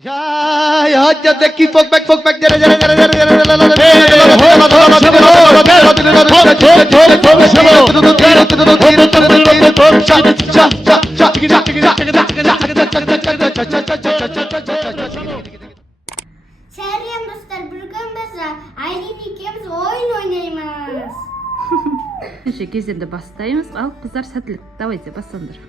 Selam dostlar, bugün biz Aylin ikimiz oyun oynayımız. Неше кезеңді бастаймыз. Ал қыздар сәттілік. Давайте басыңдар.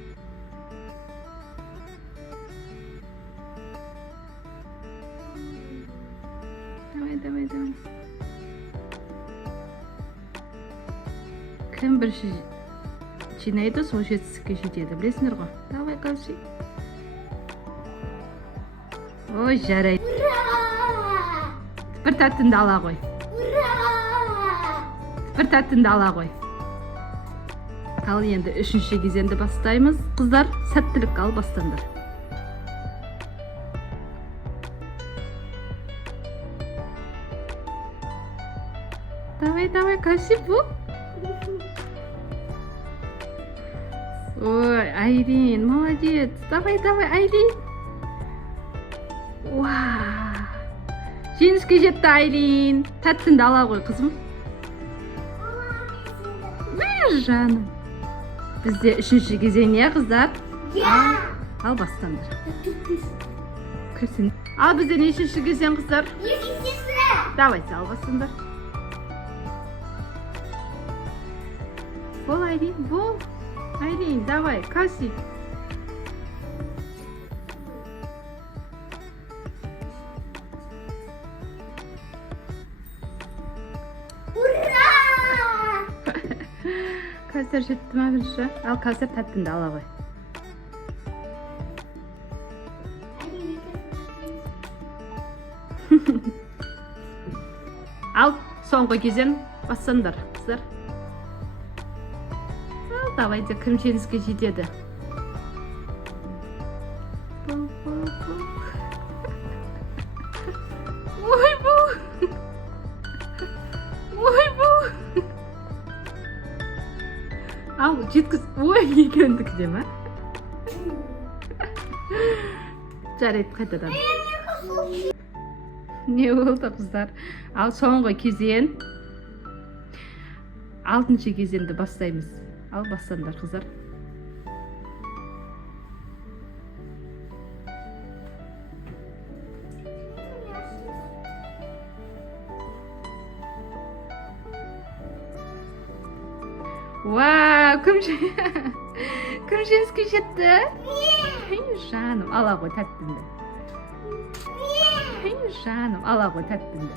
Давай. Кім бірінші жинайды, сол жетістікке жетеді. Білесіңдер ғой? Давай, қалшы. Ой, жарайды. Ура! Бір тәттінді ала қой. Ура! Бір тәттінді ала қой. Ал енді үшінші кезеңді бастаймыз. Қыздар, сәттілік ал бастаңдар. Давай, қалшы бұл. Ой, Айлин, молодец. Давай, Айлин. Вау. Жеңіске жетті Айлин. Тәттінді ала қой, қызым. Жаным. Бізде үшінші кезең не, қыздар? Ал бастаңдар. Кірсін. Ал бізде нешінші кезең, қыздар? Екіншісі. Давайте, ал бастаңдар. Бол, Айлин, бол. Айлин, давай, қалшы. Ура! Кәусар жетті ма бірінші? Ал Кәусар тәттінді ала қой. Ал соңғы кезең бастаңдар, қыздар. Ал давайте, кім жеңіске жетеді? Ал жеткіз. Ой, екеуіндікі де ма? Жарайды, қайтадан. Не болды, қыздар? Ал соңғы кезең. Алтыншы кезеңді бастаймыз. Ал бастаңдар, қыздар. Вау, кім жеңіске жетті? Жаным, ала ғой тәттінді. Жаным, ала ғой тәттінді.